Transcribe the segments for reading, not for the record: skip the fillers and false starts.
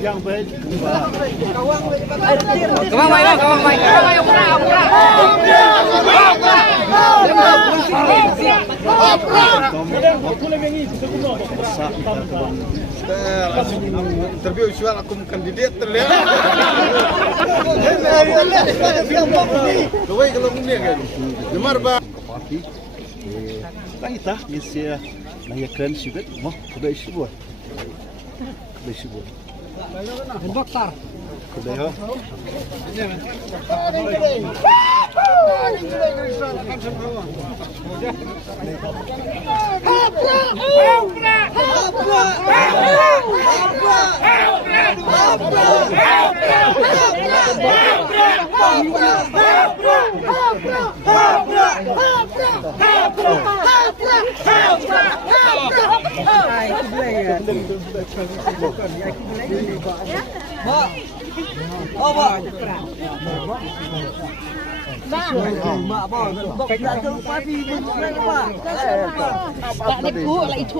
Yang baik. Kawang baik. Interview usual aku kandidat terlihat. Kau kalau ini kan, demar ba. Tak kita, mesti naya keren juga. Mau kedai sebuah. Dokter. Kedai ha.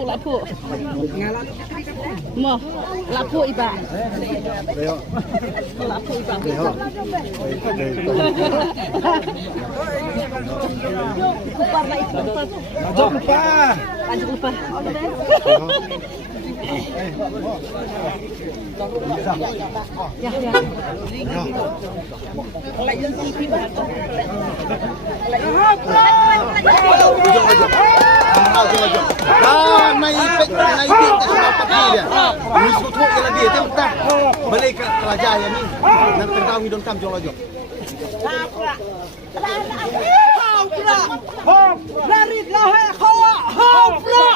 Lapu. Mo, lapu iba. Lapu iba. Kupar lah itu. Lanjut lupa. Ya. Lanjut tiba. Naik pagi dia. Musuh tu kalau dia tu tak balik ke raja yang ni. Nak tengah hidung kam jong lajok. Lari lah khawa. Hafra.